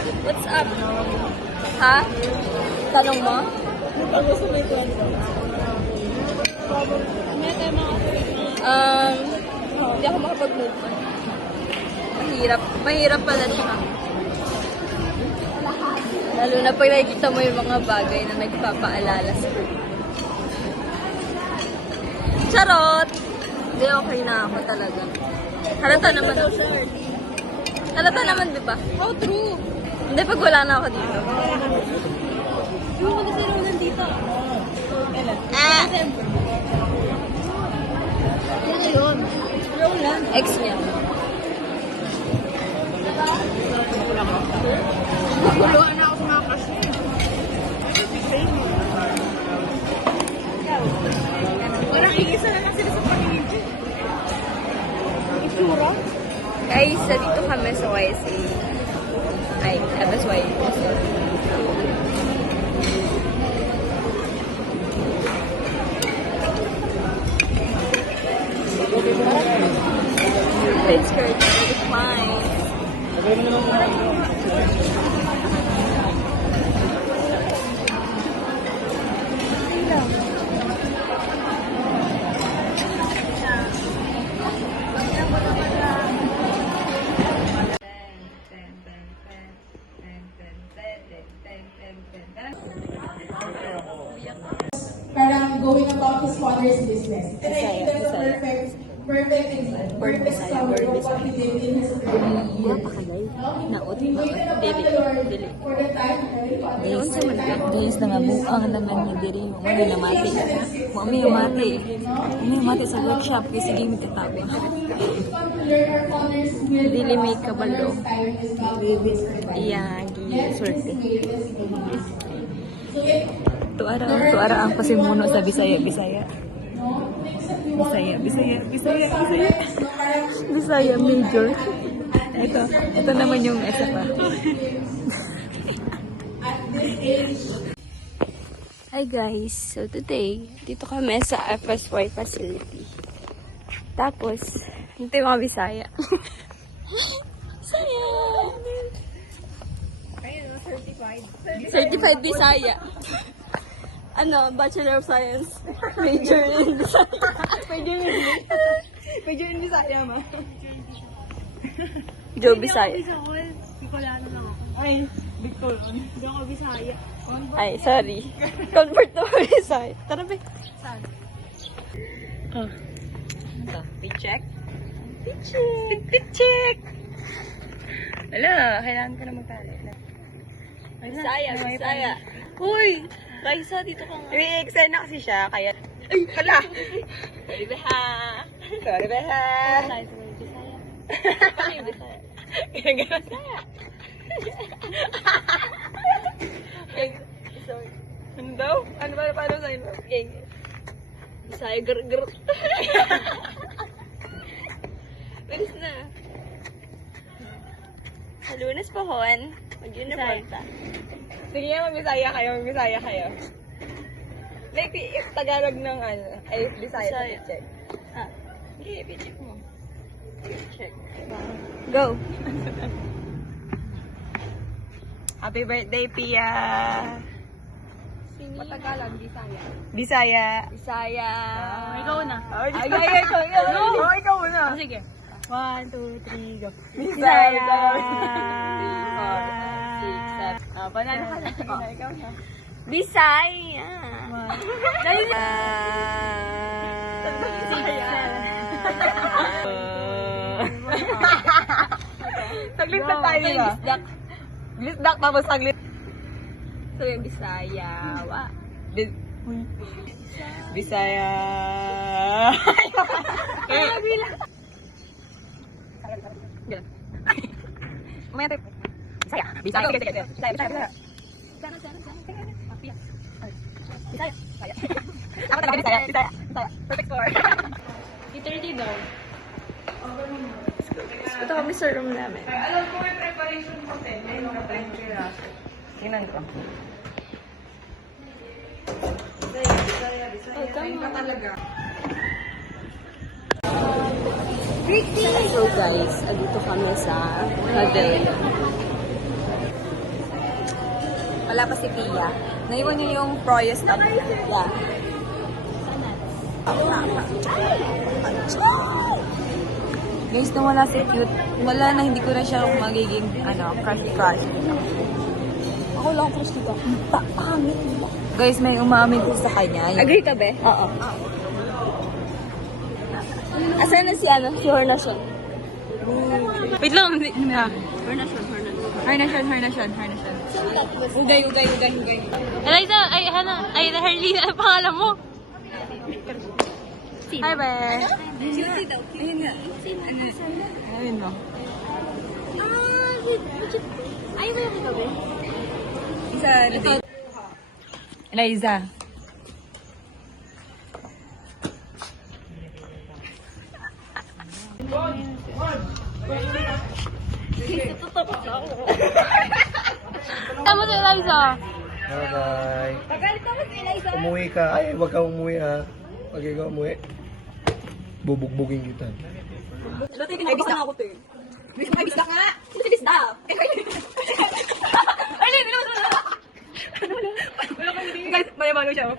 What's up? Ha? Tanong mo? Hindi ako makapag-move on. Mahirap pala siya. Lalo na pag nakikita mo yung mga bagay na nagpapaalala sa'yo. Charot! Hindi, okay na ako talaga. Halata naman. Halata naman, di ba? How true? Hindi, pag wala na ako dito. Yung ko kasi Roland dito. December. Sino yun? Roland. Ex niya. Nakuluan na ako sa mga crush niya. Parang igisa na lang sila sa paningin ko. Itsura? Guys, dito kami sa YSA. Ay, FSY. Red skirt, it's fine. Parang going about his father's business. And I think that's a perfect summary of what he did in his early years. We waited upon the Lord for the time that he was Ngayon sa manaka, guys, nangabuang naman niya diri. Mami namati. Mami namati sa workshop kasi sige magkatawa. Dili may kabalo. Iya, Swerte. So it Tuara ang pasimuno sa Bisaya. Bisaya major. Ito naman yung isa pa. Hi guys, so today, dito kami sa FSY facility. Tapos, ito yung mga Bisaya. Bisaya! Certified Bisaya. Ano, Bachelor of Science. Major in Bisaya. Medyo in Bisaya, ma. Joe Bisaya. Bicolano lang ako. Ay, Bicolano. Hindi ako Bisaya. Ay, sorry. Convert to Bisaya. Tara, be. Saan? Ito, check. Check. Wala, kailangan ko na magtali. Bisaya. Uy! Raisa, dito ka nga. I-extend na kasi siya, kaya... Ay, hala! Sorry, beha! Bisaya. Paano yung Bisaya? Ganyan. Sorry. Ano daw? Ano ba? Paano sa'yo? Gang. Bisaya, gr. Bilis na. Sa Lunes pa, Hon. Mag-uniform ta. Sige nga, mag-Bisaya kayo. Like, Tagalog ng ano, ay, Bisaya sa check. Okay, picheck mo. Check. Go. Happy birthday, Pia! Patagalan, Bisaya. Bisaya. Ikaw na. Ay, ikaw na. Sige. 1, 2, 3, go. Bisaya. Panalo ka na. Sige na, ikaw na. Bisaya. Dali na. Saglit na tayo, di ba? Glisdak tapos saglit. So yung Bisaya. Bisaya. Umaya tayo. Bisaya. Sige. Bisaya. Ako talaga Bisaya. Perfect score. 30 daw. Ito kami sa room namin. Alam ko may preparation ko din. May mga time kiraso. Tingnan ko. Tama talaga. So guys, dito kami sa pavilion. Wala pa si Pia. Naiwan niya yung Proyas na. Yeah. Guys, nung wala si Cute, wala na, hindi ko na siya magiging, crush. Ako lang crush dito. Pangit nila. Guys, may umamin ko sa kanya. Agree ka, be? Oo. Asan na si Hornacion? Wait lang, hindi na. Harnasyon. Ugay. Eliza, Harley, ano pangalan mo? Hi, be. Ayun nga. Ayun mo. Ayaw ko yung gabi. Isa, Eliza. Tama si Eliza. Bye. Umuwi ka. Ay, wag kang umuwi ha. Pag ikaw umuwi, bubugbugin kita. Ay, bisa na ako to eh. Bisa ka nga! Bisa na! Arlene, bilang mo. Guys, mayaman siya.